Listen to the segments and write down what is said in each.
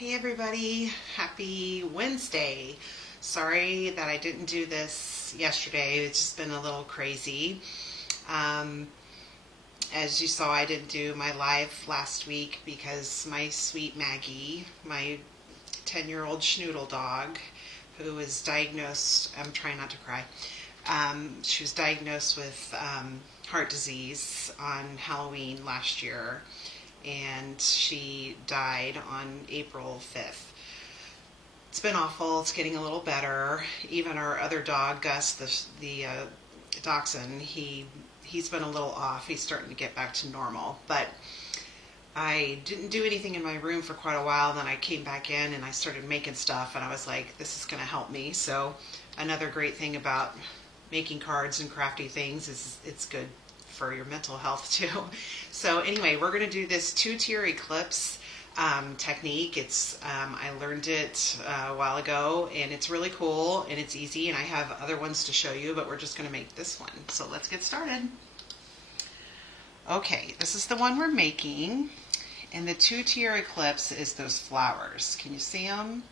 Hey everybody, happy Wednesday. Sorry that I didn't do this yesterday. It's just been a little crazy. Um, as you saw, I didn't do my live last week because my sweet Maggie, my 10-year-old schnoodle dog, who was diagnosed, I'm trying not to cry, she was diagnosed with heart disease on Halloween last year, and she died on April 5th. It's been awful. It's getting a little better. Even our other dog, Gus, the dachshund, he's been a little off. He's starting to get back to normal. But I didn't do anything in my room for quite a while. Then I came back in and I started making stuff, and I was like, this is going to help me. So another great thing about making cards and crafty things is it's good for your mental health too. So anyway, we're going to do this two-tier eclipse technique. I learned it a while ago, and it's really cool and it's easy, and I have other ones to show you, but we're just going to make this one. So let's get started. Okay, this is the one we're making, and the two-tier eclipse is those flowers. Can you see them?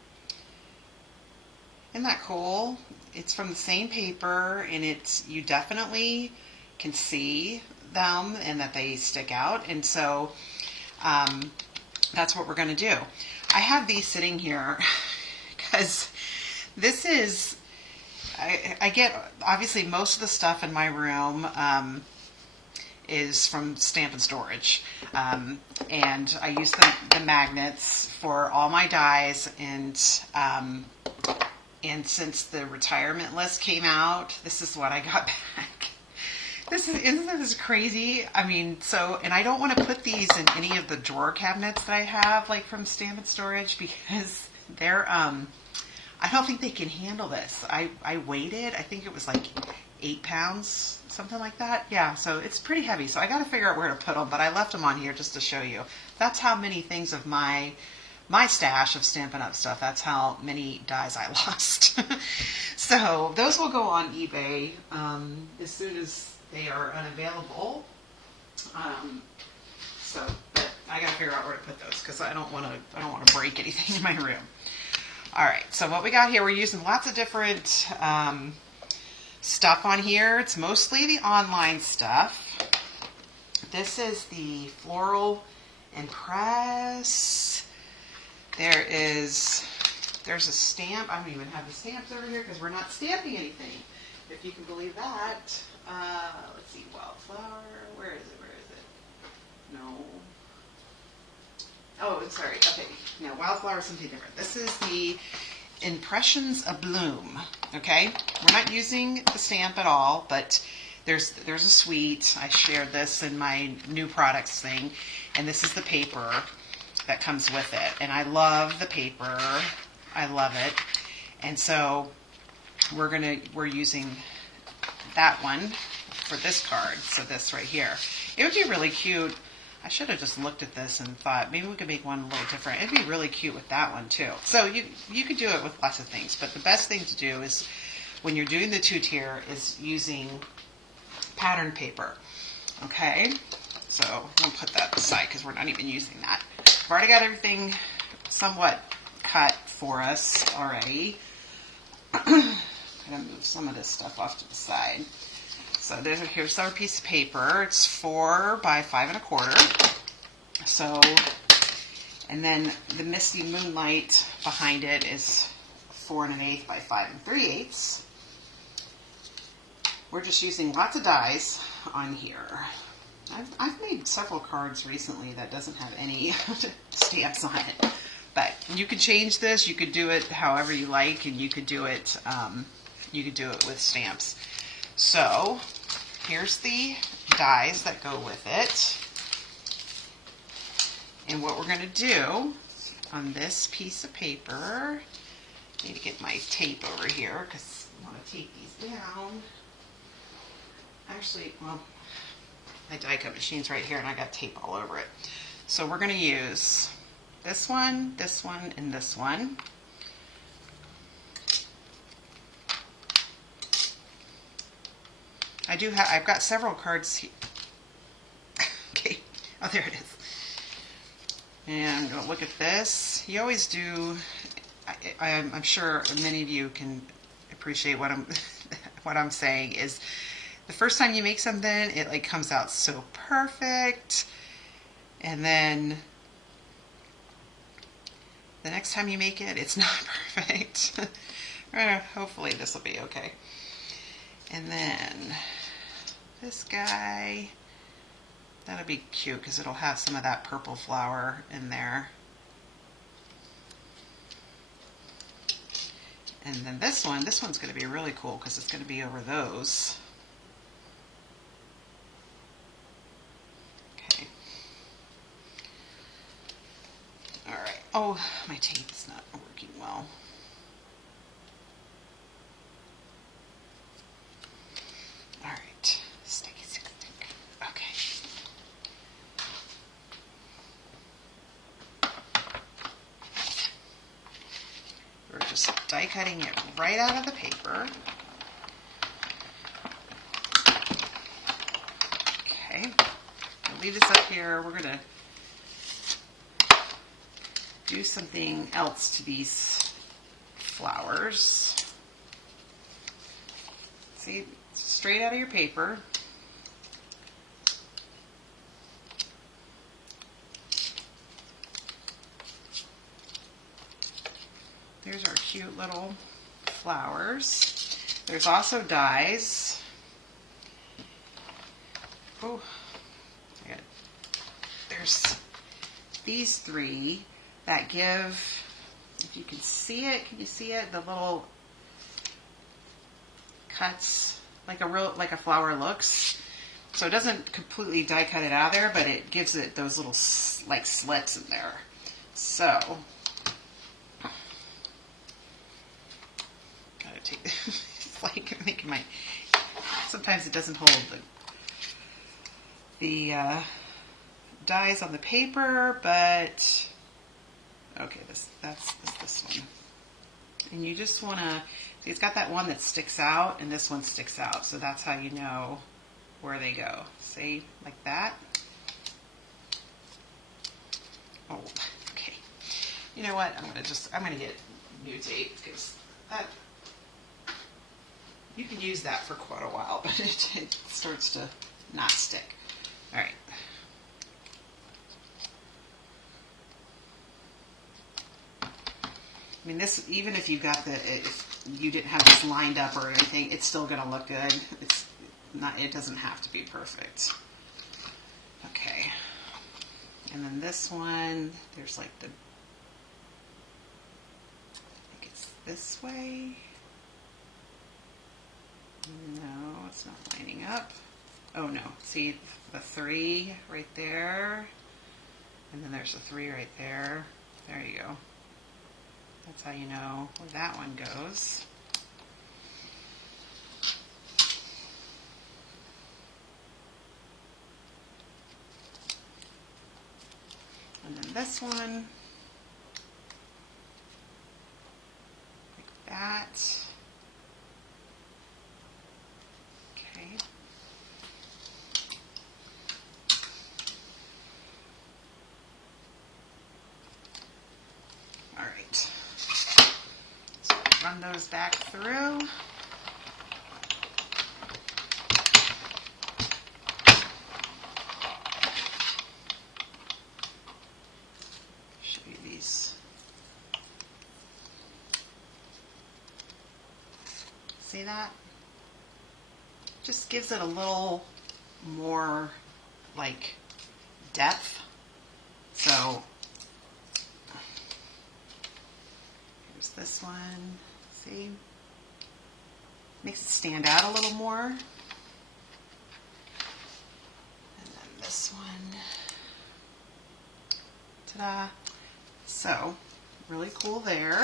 Isn't that cool? It's from the same paper, and you definitely can see them and that they stick out, and so that's what we're going to do. I have these sitting here because this is, I get, obviously most of the stuff in my room is from Stamp and Storage, and I use the magnets for all my dies, and since the retirement list came out, this is what I got back. Isn't this crazy? I mean, and I don't want to put these in any of the drawer cabinets that I have, like from Stamp and Storage, because they're, I don't think they can handle this. I weighed it. I think it was like 8 pounds, something like that. Yeah, so it's pretty heavy. So I got to figure out where to put them, but I left them on here just to show you. That's how many things of my stash of Stampin' Up! Stuff. That's how many dies I lost. So those will go on eBay as soon as they are unavailable. But I gotta figure out where to put those because I don't want to break anything in my room. All right. So what we got here, we're using lots of different stuff on here. It's mostly the online stuff. This is the Floral and Press. There's a stamp. I don't even have the stamps over here because we're not stamping anything, if you can believe that. Let's see, Wildflower. Where is it? No. Oh, sorry. Okay. No, Wildflower is something different. This is the Impressions of Bloom. Okay? We're not using the stamp at all, but there's a suite. I shared this in my new products thing, and this is the paper that comes with it. And I love the paper. I love it. And so we're using that one for this card. So this right here. It would be really cute. I should have just looked at this and thought maybe we could make one a little different. It'd be really cute with that one too. So you could do it with lots of things, but the best thing to do is when you're doing the two-tier is using pattern paper. Okay? So we'll put that aside because we're not even using that. I've already got everything somewhat cut for us already. I'm going to move some of this stuff off to the side. So here's our piece of paper. It's 4 by 5 1/4. So, and then the Misty Moonlight behind it is 4 1/8 by 5 3/8. We're just using lots of dies on here. I've made several cards recently that doesn't have any stamps on it. But you could change this. You could do it however you like, and you could do it with stamps. So here's the dies that go with it. And what we're going to do on this piece of paper, I need to get my tape over here because I want to tape these down. Actually, well, my die cut machine's right here and I got tape all over it. So we're going to use this one, and this one. I've got several cards here. Okay. Oh, there it is. And look at this. You always do. I'm sure many of you can appreciate what I'm what I'm saying is the first time you make something, it like comes out so perfect, and then the next time you make it, it's not perfect. Hopefully this will be okay. And then this guy, that'll be cute because it'll have some of that purple flower in there. And then this one's going to be really cool because it's going to be over those. Okay. All right. Oh, my tape's not working well. All right. Sticky. Okay. We're just die cutting it right out of the paper. Okay, I'll leave this up here. We're gonna do something else to these flowers. See, straight out of your paper. There's our cute little flowers. There's also dies. Oh, there's these three that give, if you can see it, can you see it? The little cuts like a flower looks. So it doesn't completely die cut it out of there, but it gives it those little like slits in there. So it's like making my, sometimes it doesn't hold the dies on the paper, but okay, that's this one. And you just want to see, it's got that one that sticks out and this one sticks out, so that's how you know where they go. See, like that. Oh, okay. You know what? I'm gonna get new tape because that, you can use that for quite a while, but it starts to not stick. All right. I mean, this, even if you got if you didn't have this lined up or anything, it's still gonna look good. It's not, it doesn't have to be perfect. Okay. And then this one, there's like the, I think it's this way. No, it's not lining up. Oh no, see the 3 right there, and then there's a 3 right there. There you go. That's how you know where that one goes. And then this one, like that. Okay. All right. So run those back through. Show you these. See that? Just gives it a little more like depth. So here's this one. See? Makes it stand out a little more. And then this one. Ta-da. So, really cool there.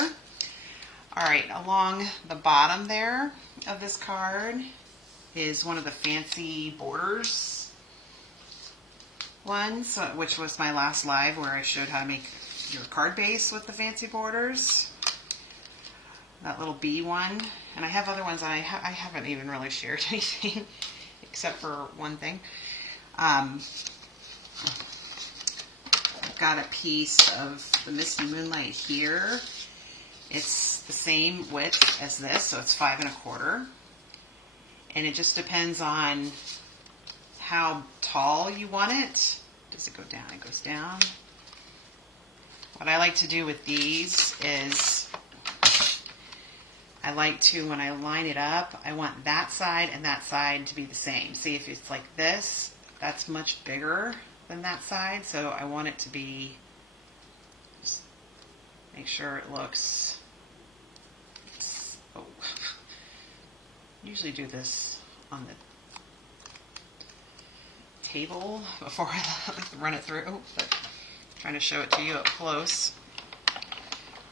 All right, along the bottom there of this card is one of the fancy borders ones, which was my last live where I showed how to make your card base with the fancy borders. That little bee one. And I have other ones I haven't even really shared anything except for one thing. I've got a piece of the Misty Moonlight here. It's the same width as this, so it's 5 1/4. And it just depends on how tall you want it. Does it go down? It goes down. What I like to do with these is I like to, when I line it up, I want that side and that side to be the same. See, if it's like this, that's much bigger than that side, so I want it to be, just make sure it looks, oh, usually do this on the table before I run it through, but I'm trying to show it to you up close.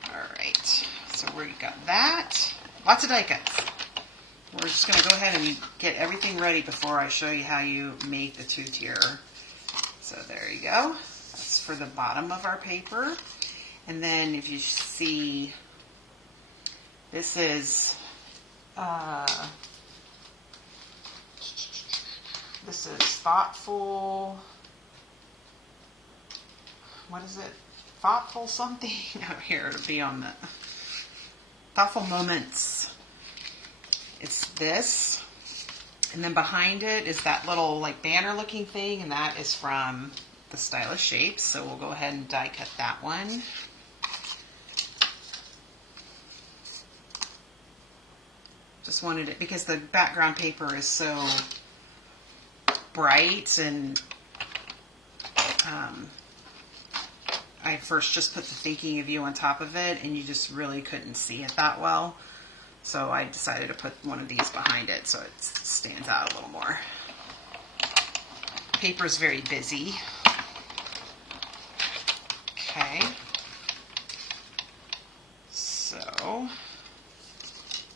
Alright, so we got that. Lots of die cuts. We're just going to go ahead and get everything ready before I show you how you make the two-tier. So there you go. That's for the bottom of our paper. And then if you see, this is thoughtful. What is it? Thoughtful something. Oh, here, it'll be on the Thoughtful Moments. It's this. And then behind it is that little like banner looking thing, and that is from the Stylish Shapes. So we'll go ahead and die cut that one. Just wanted it because the background paper is so bright, and I first just put the Thinking of You on top of it, and you just really couldn't see it that well. So I decided to put one of these behind it so it stands out a little more. Paper's very busy. Okay. So, all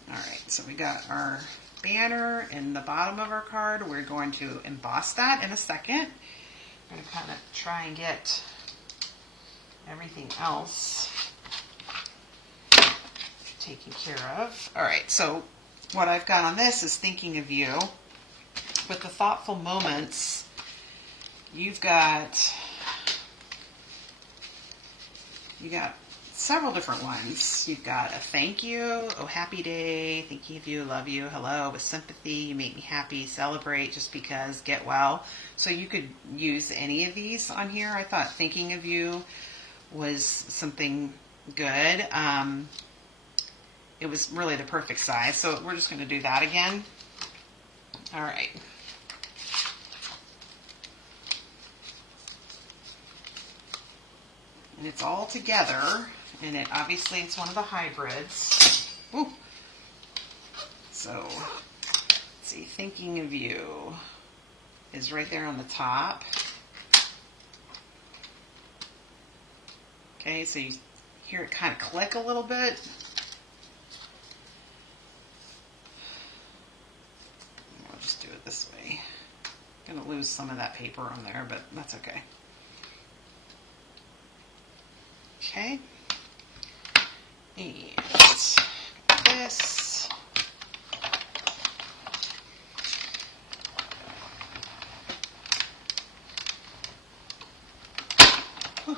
right, so we got our banner in the bottom of our card. We're going to emboss that in a second. I'm going to kind of try and get everything else taken care of. All right, so what I've got on this is Thinking of You. With the Thoughtful Moments, you got several different ones. You've got a thank you, oh happy day, thinking of you, love you, hello, with sympathy, you make me happy, celebrate, just because, get well. So you could use any of these on here. I thought Thinking of You was something good. It was really the perfect size, so we're just going to do that again. All right. And it's all together, and it obviously it's one of the hybrids. Ooh. So, let's see, Thinking of You is right there on the top. Okay, so you hear it kind of click a little bit. I'll just do it this way. I'm going to lose some of that paper on there, but that's okay. Okay. And this. Whew.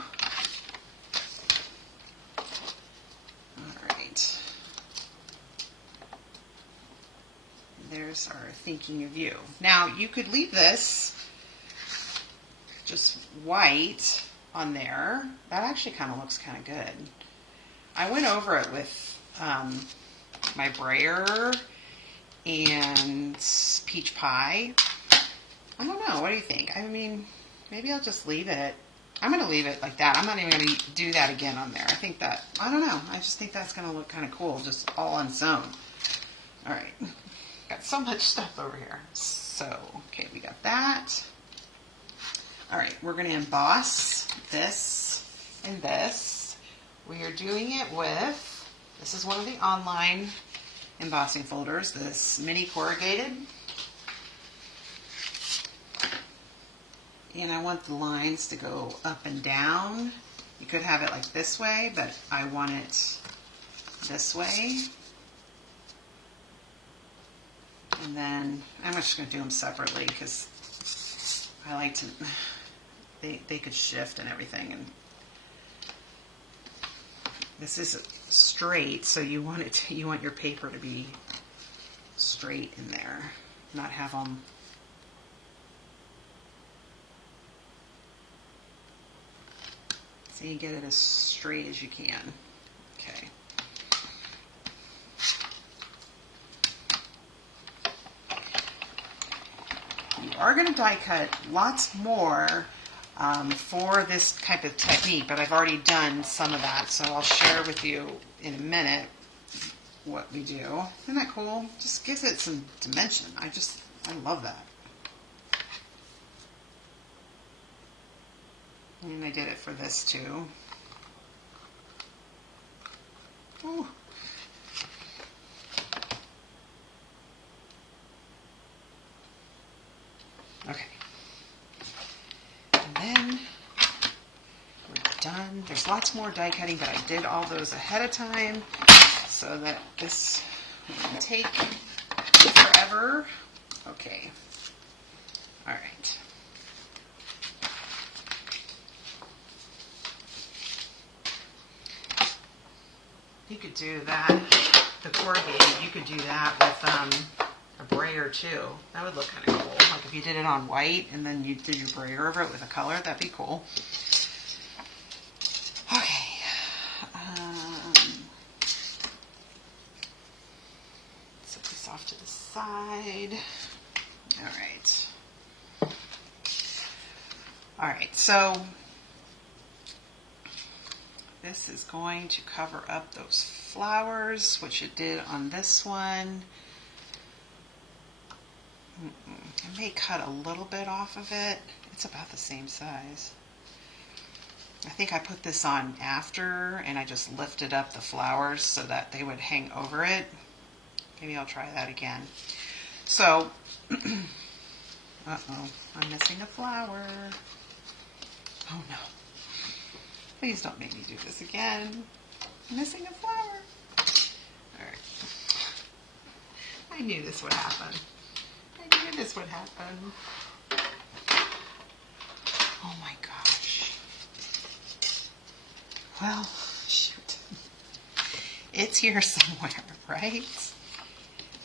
There's our Thinking of You. Now, you could leave this just white on there. That actually kind of looks kind of good. I went over it with my brayer and peach pie. I don't know. What do you think? I mean, maybe I'll just leave it. I'm going to leave it like that. I'm not even going to do that again on there. I think that, I don't know. I just think that's going to look kind of cool, just all on its own. All right. Got so much stuff over here. So, okay, we got that. All right, we're going to emboss this and this. We are doing it with, this is one of the online embossing folders, this mini corrugated. And I want the lines to go up and down. You could have it like this way, but I want it this way. And then I'm just going to do them separately because I like to, they could shift and everything. And This is straight, so you want you want your paper to be straight in there, not have them. So you get it as straight as you can. Okay. You are going to die cut lots more for this type of technique, but I've already done some of that, so I'll share with you in a minute what we do. Isn't that cool? Just gives it some dimension. I love that. And I did it for this too. Ooh. Okay. And then we're done. There's lots more die cutting, but I did all those ahead of time so that this wouldn't take forever. Okay. All right. You could do that, the corrugated, you could do that with a brayer too. That would look kind of cool. Like if you did it on white and then you did your brayer over it with a color, that'd be cool. Okay. Set this off to the side. All right. All right, so this is going to cover up those flowers, which it did on this one. I may cut a little bit off of it. It's about the same size. I think I put this on after and I just lifted up the flowers so that they would hang over it. Maybe I'll try that again. So, uh-oh, I'm missing a flower. Oh no. Please don't make me do this again. I'm missing a flower. Alright. I knew this would happen. I knew this would happen. Oh my gosh. Well, shoot. It's here somewhere, right?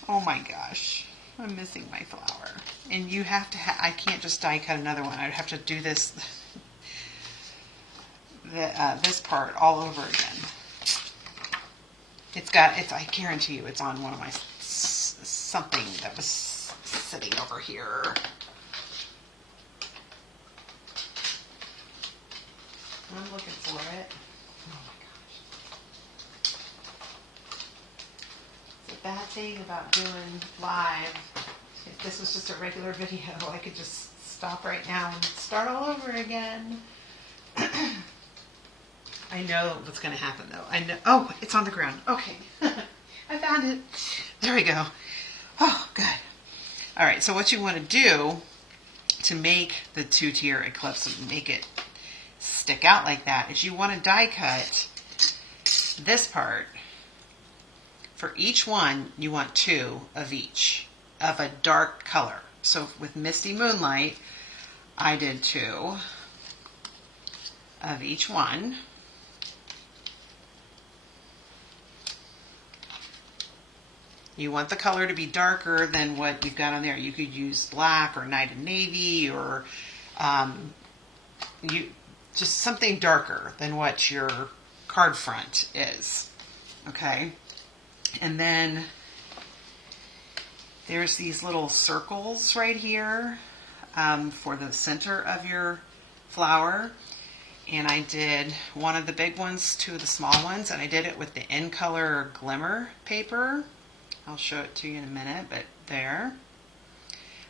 Oh my gosh. I'm missing my flower. And you have to I can't just die cut another one. I'd have to do this this part all over again. I guarantee you it's on one of my something that was sitting over here. I'm looking for it. Oh my gosh. The bad thing about doing live, if this was just a regular video, I could just stop right now and start all over again. I know what's going to happen though. I know. Oh, it's on the ground. Okay. I found it. There we go. Oh, good. All right. So what you want to do to make the two-tier eclipse, make it stick out like that, is you want to die cut this part. For each one, you want 2 of each of a dark color. So with Misty Moonlight, I did 2 of each one. You want the color to be darker than what you've got on there. You could use black or Night and Navy or just something darker than what your card front is. Okay? And then there's these little circles right here for the center of your flower. And I did one of the big ones, 2 of the small ones, and I did it with the In Color Glimmer paper. I'll show it to you in a minute, but there.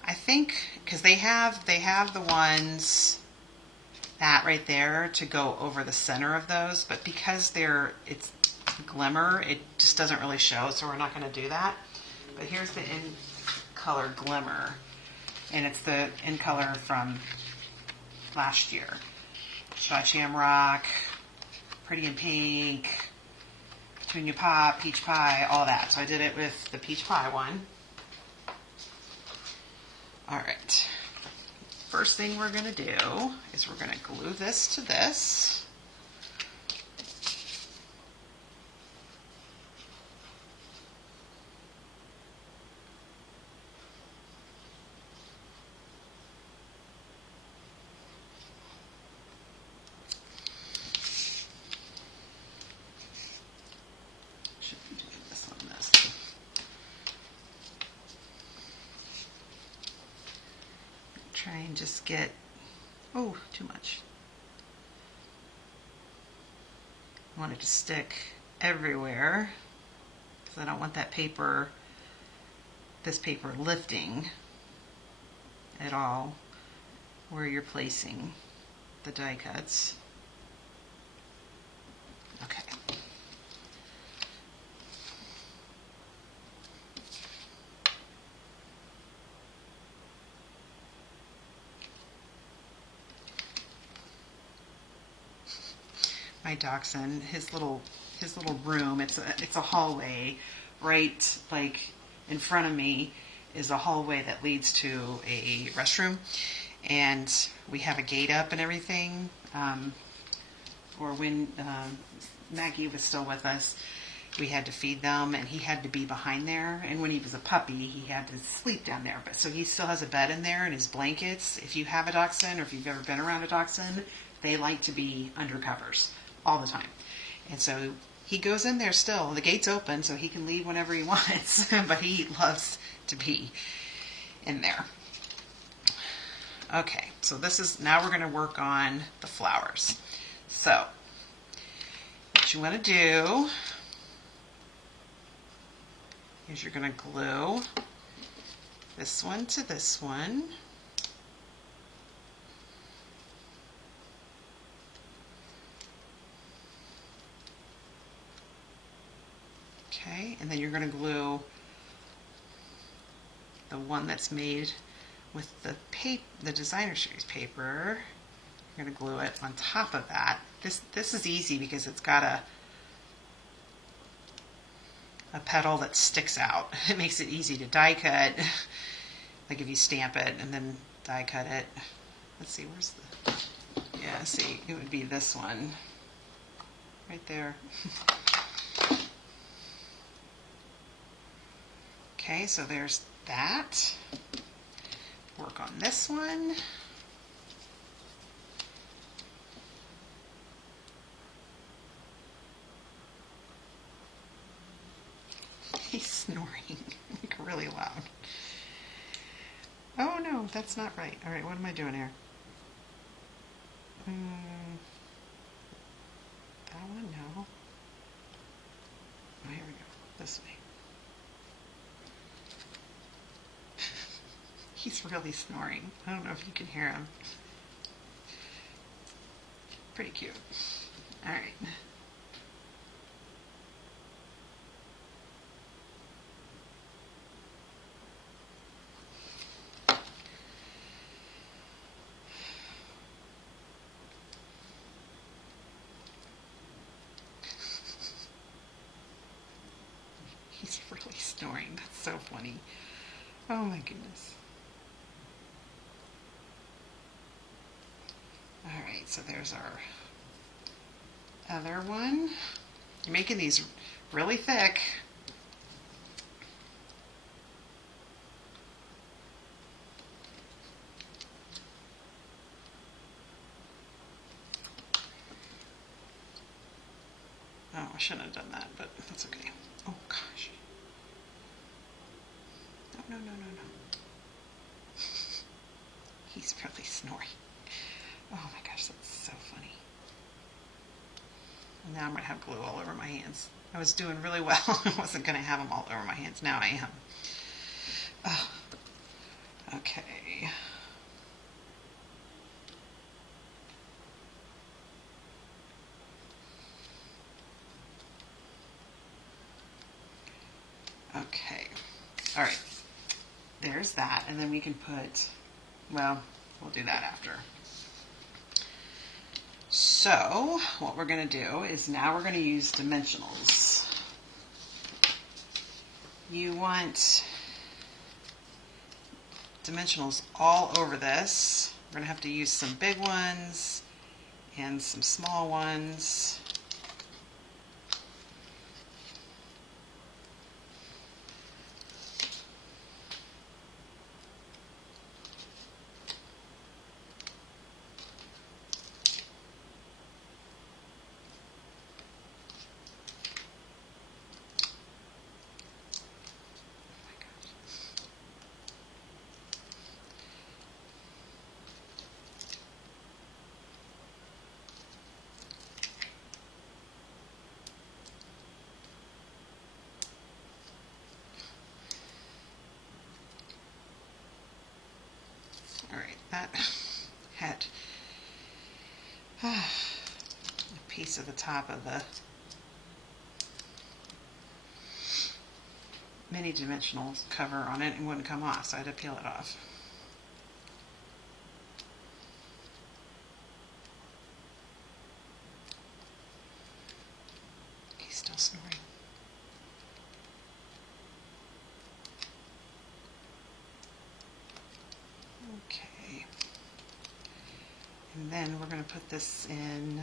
I think, because they have the ones, that right there, to go over the center of those, but because it's glimmer, it just doesn't really show, so we're not going to do that. But here's the In Color Glimmer, and it's the In Color from last year. Shy Shamrock, Pretty in Pink, Petunia Pop, Peach Pie, all that. So I did it with the Peach Pie one. All right. First thing we're going to do is we're going to glue this to this. Try and just get, oh, too much. I want it to stick everywhere because I don't want that paper, this paper lifting at all where you're placing the die cuts. Okay. My dachshund, his little room, it's a hallway right like in front of me is a hallway that leads to a restroom, and we have a gate up and everything. Or when Maggie was still with us, we had to feed them, and he had to be behind there. And when he was a puppy, he had to sleep down there. But so he still has a bed in there and his blankets. If you have a dachshund, or if you've ever been around a dachshund, they like to be under covers all the time. And so he goes in there still. The gate's open, so he can leave whenever he wants. But he loves to be in there. Okay, so now we're going to work on the flowers. So, what you want to do is you're going to glue this one to this one. Okay, and then you're going to glue the one that's made with the designer series paper. You're going to glue it on top of that. This is easy because it's got a petal that sticks out. It makes it easy to die cut. Like if you stamp it and then die cut it. Let's see, where's the... Yeah, see, it would be this one. Right there. Okay, so there's that. Work on this one. He's snoring like really loud. Oh no, that's not right. All right, what am I doing here? That one, no. Oh, here we go. This way. He's really snoring. I don't know if you can hear him. Pretty cute. All right. He's really snoring. That's so funny. Oh my goodness. Alright, so there's our other one. You're making these really thick. Oh, I shouldn't have done that, but that's okay. Oh gosh. No. He's really snoring. Oh my gosh, that's so funny. Now I'm going to have glue all over my hands. I was doing really well. I wasn't going to have them all over my hands. Now I am. Oh. Okay. Okay. All right. There's that. And then we can put, well, we'll do that after. So what we're going to do is now we're going to use dimensionals. You want dimensionals all over this. We're going to have to use some big ones and some small ones. that had a piece of the top of the mini dimensional cover on it and wouldn't come off, so I had to peel it off. He's still snoring. Okay. And then we're going to put this in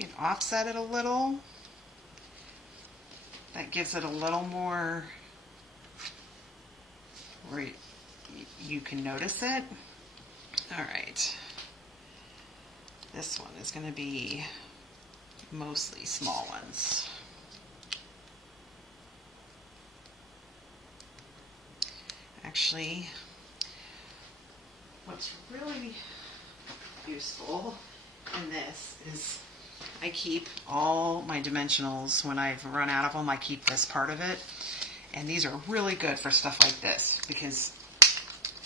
can offset it a little. That gives it a little more where you can notice it. All right. This one is going to be mostly small ones. Actually, what's really useful in this is I keep all my dimensionals. When I've run out of them, I keep this part of it. And these are really good for stuff like this because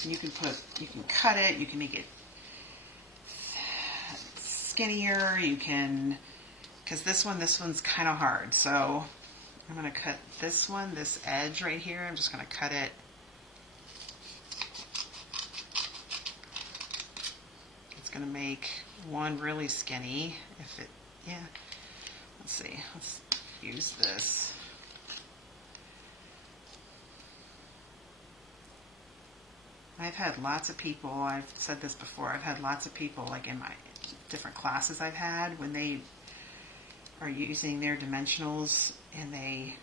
you can cut it, you can make it skinnier, because this one's kind of hard. So I'm going to cut this one, this edge right here, I'm just going to cut it. It's going to make one really skinny. Let's see, let's use this. I've had lots of people, I've said this before, I've had lots of people, like in my different classes I've had, when they are using their dimensionals and they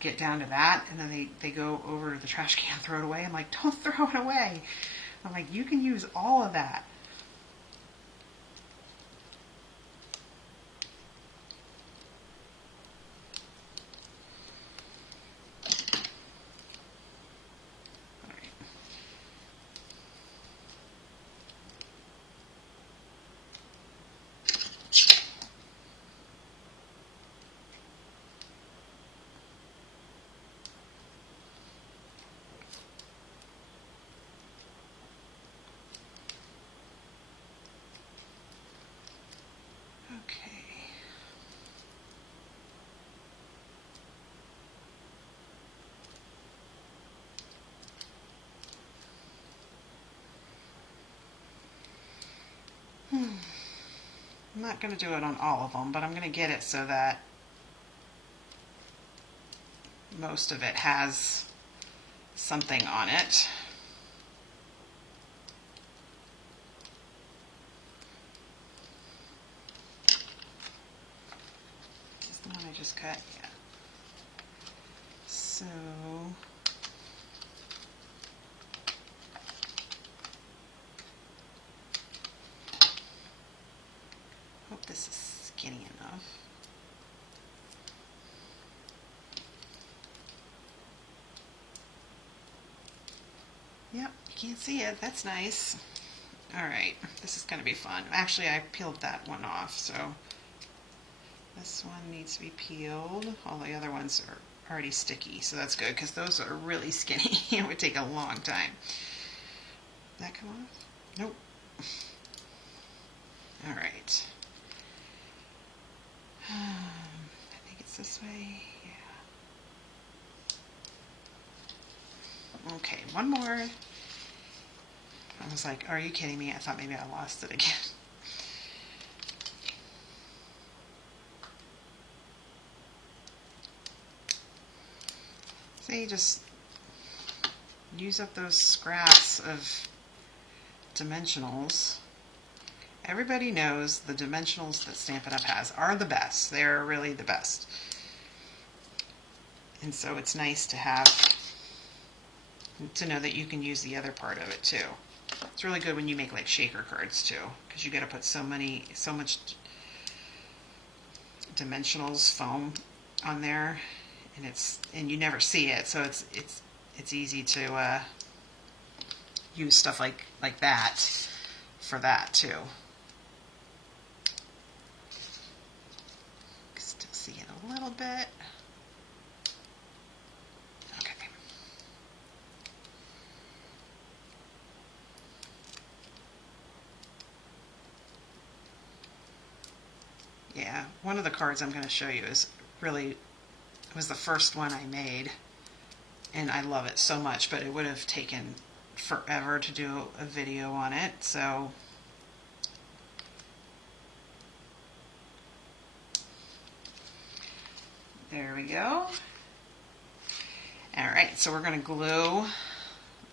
get down to that and then they go over to the trash can and throw it away. I'm like, don't throw it away. I'm like, you can use all of that. I'm not going to do it on all of them, but I'm going to get it so that most of it has something on it. This is the one I just cut, yeah. So hope this is skinny enough. Yep, you can't see it. That's nice. All right, this is going to be fun. Actually, I peeled that one off, so this one needs to be peeled. All the other ones are already sticky, so that's good because those are really skinny. It would take a long time. Did that come off? Nope. All right. I think it's this way. Yeah. Okay, one more. I was like, are you kidding me? I thought maybe I lost it again. See, just use up those scraps of dimensionals. Everybody knows the dimensionals that Stampin' Up! Has are the best. They're really the best. And so it's nice to know that you can use the other part of it too. It's really good when you make like shaker cards too, because you got to put so much dimensionals foam on there, and you never see it, so it's easy to use stuff like that for that too. Still little bit. Okay. Yeah, one of the cards I'm going to show you is really, it was the first one I made, and I love it so much, but it would have taken forever to do a video on it, so there we go. Alright, so we're going to glue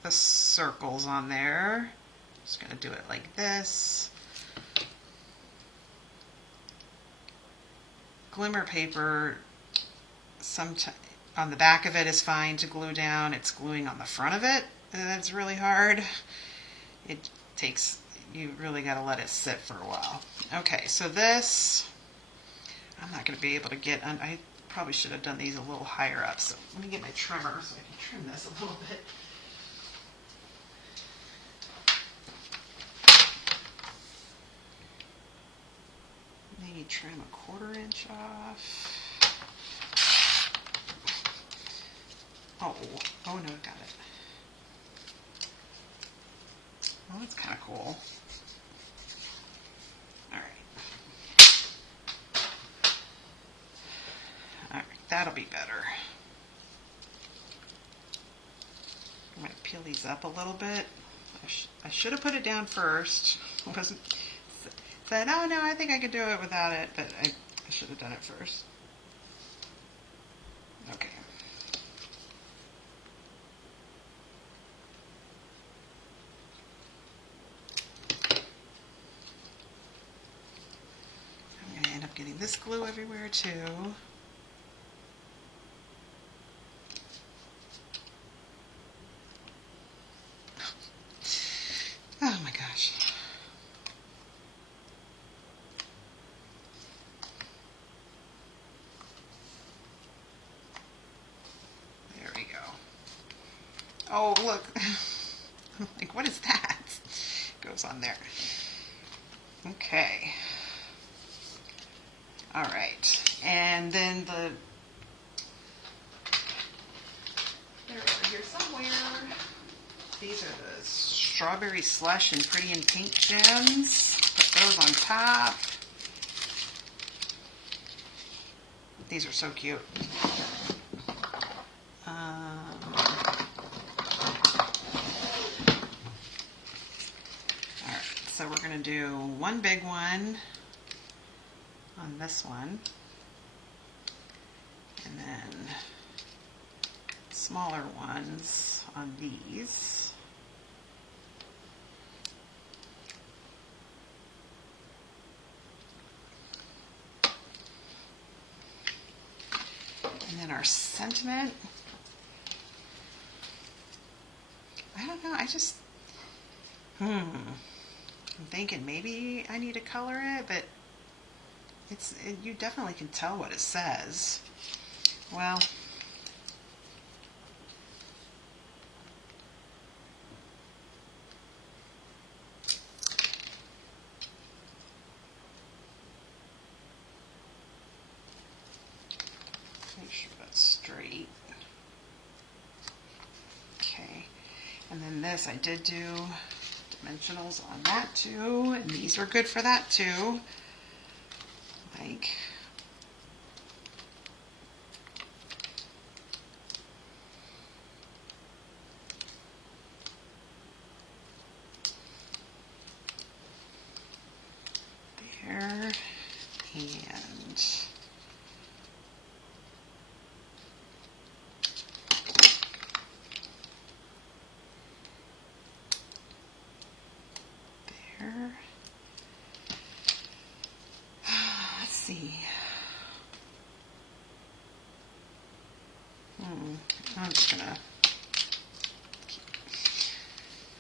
the circles on there. Just going to do it like this. Glimmer paper, on the back of it is fine to glue down. It's gluing on the front of it that's really hard. It takes, you really got to let it sit for a while. Okay, so this, I'm not going to be able to get, I probably should have done these a little higher up, so let me get my trimmer so I can trim this a little bit. Maybe trim a 1/4 inch off. Oh no, got it. Well, that's kind of cool. Alright, that'll be better. I'm going to peel these up a little bit. I should have put it down first. Said, oh no, I think I could do it without it, but I should have done it first. Okay. I'm going to end up getting this glue everywhere too. Oh my gosh. There we go. Oh, look. I'm like, what is that? Goes on there. Okay. All right. And then they're over here somewhere. These are the strawberry slush and pretty in pink gems. Put those on top. These are so cute. Alright, so we're going to do one big one on this one. And then smaller ones on these. And then our sentiment. I don't know, I'm thinking maybe I need to color it, but you definitely can tell what it says. Well, make sure that's straight. Okay, and then this, I did do dimensionals on that too, and these are good for that too. Like, there, and there. Let's see. I'm just gonna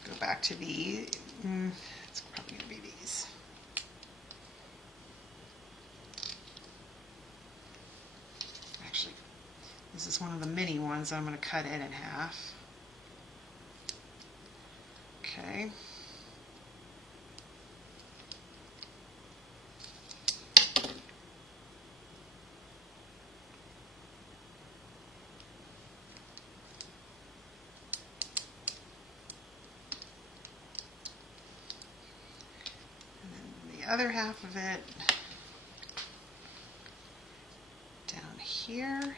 go back to these. It's probably gonna be these. Actually, this is one of the mini ones. I'm gonna cut it in half. Okay. other half of it down here.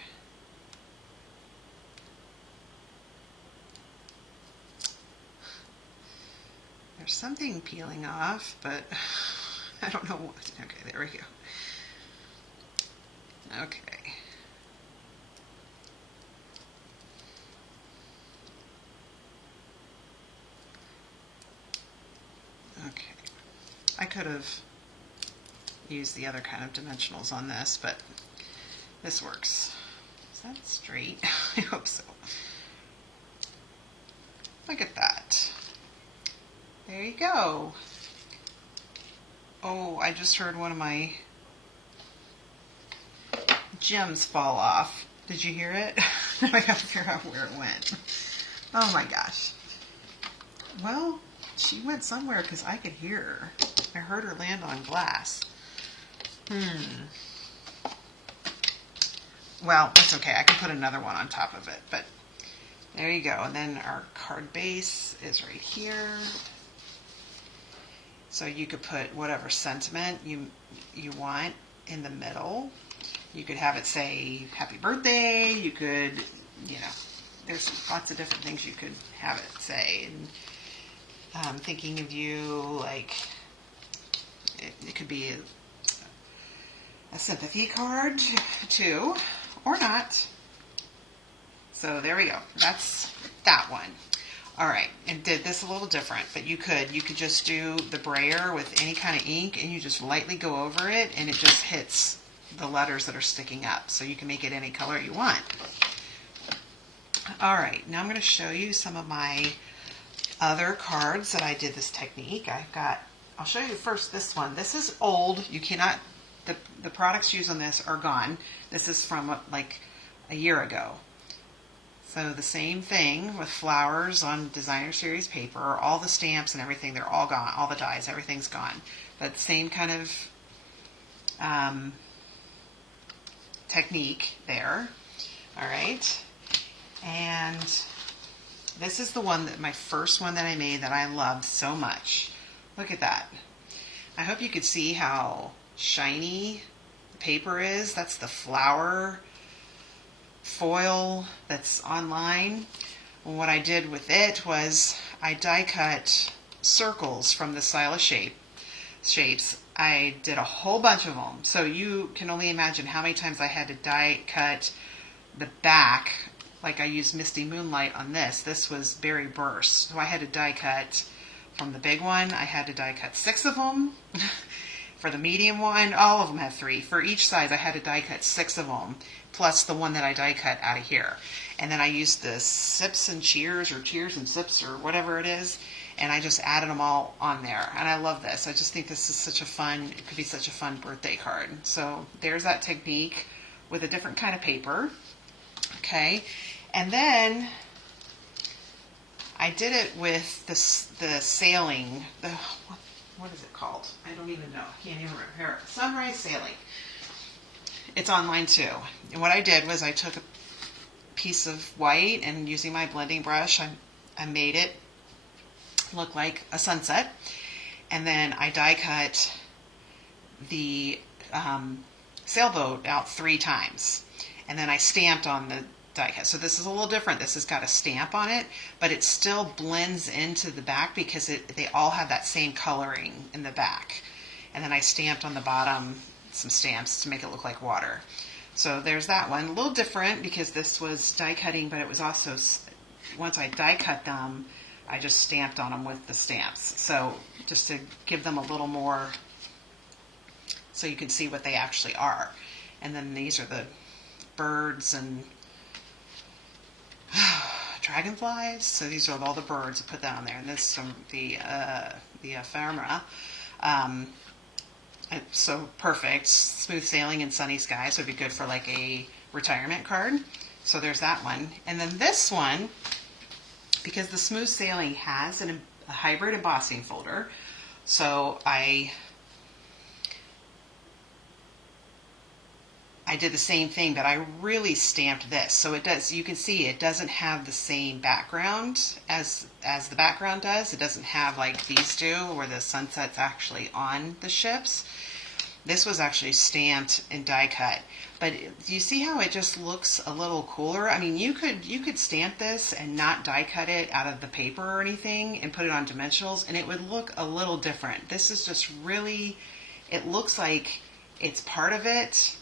There's something peeling off, but I don't know what. Okay, there we go. Okay. Okay. I could have used the other kind of dimensionals on this, but this works. Is that straight? I hope so. Look at that. There you go. Oh, I just heard one of my gems fall off. Did you hear it? Now I gotta figure out where it went. Oh my gosh. Well, she went somewhere because I could hear her. I heard her land on glass. Well, that's okay. I can put another one on top of it. But there you go. And then our card base is right here. So you could put whatever sentiment you want in the middle. You could have it say happy birthday. You could, there's lots of different things you could have it say. And thinking of you, like it could be a sympathy card too, or not. So there we go. That's that one. All right, and did this a little different, but you could just do the brayer with any kind of ink, and you just lightly go over it, and it just hits the letters that are sticking up. So you can make it any color you want. All right, now I'm going to show you some of my other cards that I did this technique. I'll show you first this one. This is old. You cannot, the products used on this are gone. This is from like a year ago. So the same thing with flowers on designer series paper, all the stamps and everything, they're all gone, all the dies, everything's gone. But same kind of technique there. All right. And this is the one my first one that I made that I loved so much. Look at that. I hope you could see how shiny the paper is. That's the flower foil that's online. And what I did with it was I die cut circles from the style of shapes. I did a whole bunch of them. So you can only imagine how many times I had to die cut the back. Like I used Misty Moonlight on this. This was Berry Burst. So I had to die cut from the big one. I had to die cut 6 of them. For the medium one, all of them have 3. For each size, I had to die cut 6 of them, plus the one that I die cut out of here. And then I used the Sips and Cheers, or Cheers and Sips, or whatever it is, and I just added them all on there. And I love this. I just think this is such a fun, it could be such a fun birthday card. So there's that technique with a different kind of paper. Okay, and then I did it with the sailing, what is it called? I don't even know. Can't even remember. Sunrise Sailing. It's online too. And what I did was I took a piece of white and using my blending brush, I made it look like a sunset. And then I die cut the sailboat out 3 times. And then I stamped on the die cut. So this is a little different. This has got a stamp on it, but it still blends into the back because they all have that same coloring in the back. And then I stamped on the bottom some stamps to make it look like water. So there's that one. A little different because this was die cutting, but it was also, once I die cut them, I just stamped on them with the stamps. So just to give them a little more, so you can see what they actually are. And then these are the birds and dragonflies. So these are all the birds. I put that on there. And this is the ephemera. So perfect. Smooth sailing and sunny skies. So it'd be good for like a retirement card. So there's that one. And then this one, because the smooth sailing has a hybrid embossing folder, so I I did the same thing, but I really stamped this. So it does, you can see it doesn't have the same background as the background does. It doesn't have like these do, where the sunset's actually on the ships. This was actually stamped and die cut. But do you see how it just looks a little cooler? I mean, you could stamp this and not die cut it out of the paper or anything and put it on dimensionals, and it would look a little different. This is just really, it looks like it's part of it,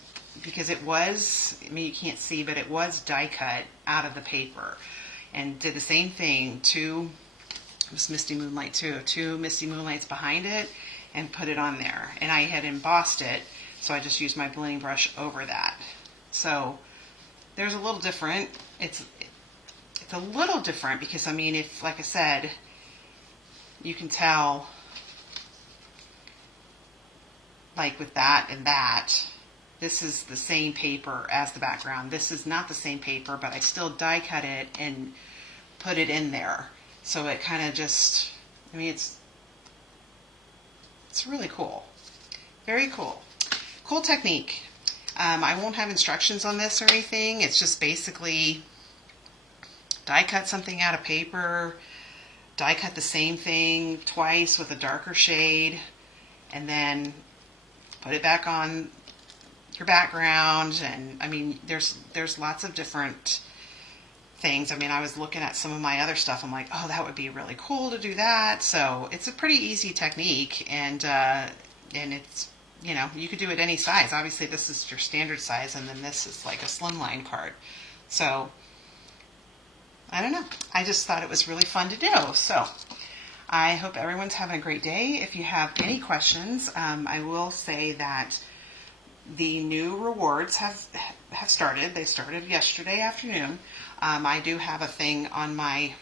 because it was, I mean, you can't see, but it was die cut out of the paper. And did the same thing, this Misty Moonlight too, 2 Misty Moonlights behind it, and put it on there. And I had embossed it, so I just used my blending brush over that. So there's a little different. It's a little different because, I mean, if, like I said, you can tell, like with that and that, this is the same paper as the background. This is not the same paper, but I still die cut it and put it in there. So it kind of just, I mean, it's really cool. Very cool. Cool technique. I won't have instructions on this or anything. It's just basically die cut something out of paper, die cut the same thing twice with a darker shade, and then put it back on your background. And I mean, there's lots of different things. I mean, I was looking at some of my other stuff. I'm like, oh, that would be really cool to do that. So it's a pretty easy technique, and it's, you know, you could do it any size. Obviously, this is your standard size, and then this is like a slimline card. So I don't know. I just thought it was really fun to do. So I hope everyone's having a great day. If you have any questions, I will say that the new rewards have started. They started yesterday afternoon. I do have a thing on my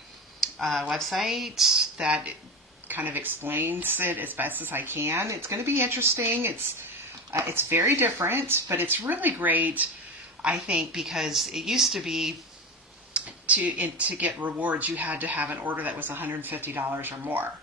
website that kind of explains it as best as I can. It's going to be interesting. It's very different, but it's really great, I think, because it used to be to get rewards, you had to have an order that was $150 or more.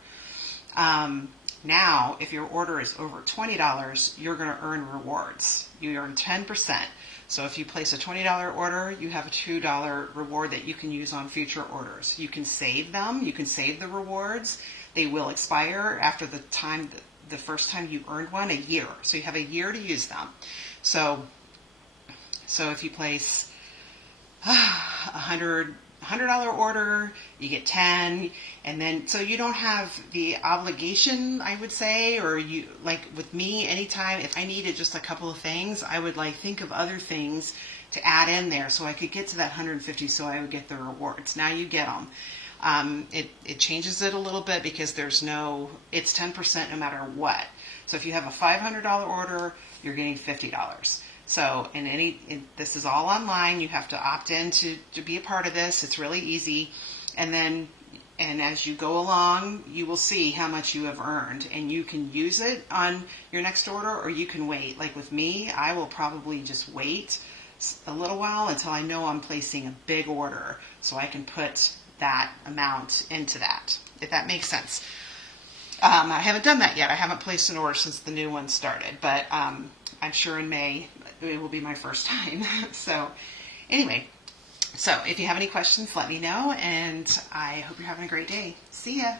Now, if your order is over $20, you're going to earn rewards. You earn 10%. So if you place a $20 order, you have a $2 reward that you can use on future orders. You can save them. You can save the rewards. They will expire after the first time you earned one, a year. So you have a year to use them. So if you place $100 order, you get 10, and then, so you don't have the obligation, I would say, or you, like with me, anytime, if I needed just a couple of things, I would like think of other things to add in there so I could get to that 150, so I would get the rewards. Now you get them. It changes it a little bit because it's 10% no matter what. So if you have a $500 order, you're getting $50. So this is all online. You have to opt in to be a part of this. It's really easy. And as you go along, you will see how much you have earned, and you can use it on your next order, or you can wait. Like with me, I will probably just wait a little while until I know I'm placing a big order, so I can put that amount into that, if that makes sense. I haven't done that yet. I haven't placed an order since the new one started, but I'm sure in May it will be my first time. So anyway, so if you have any questions, let me know, and I hope you're having a great day. See ya.